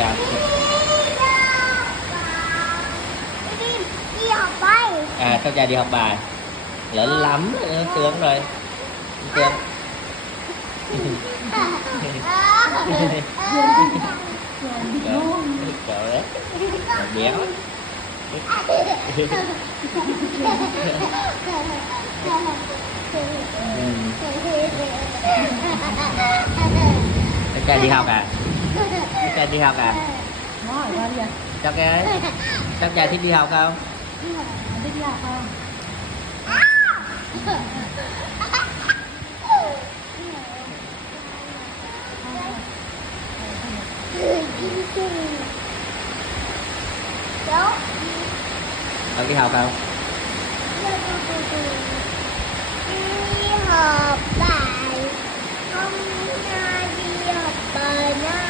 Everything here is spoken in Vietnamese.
chào. Đi học bài. À cháu trai đi học bài. Lớn lắm tướng rồi. Tướng. Trời ơi. Béo. Cháu trai đi học à? Cháu trai đi học à? Cháu trai ấy. Cháu trai thích đi học không? Thích đi học không? Con đi học không? Đi học bài. Hôm nay đi học bài nha.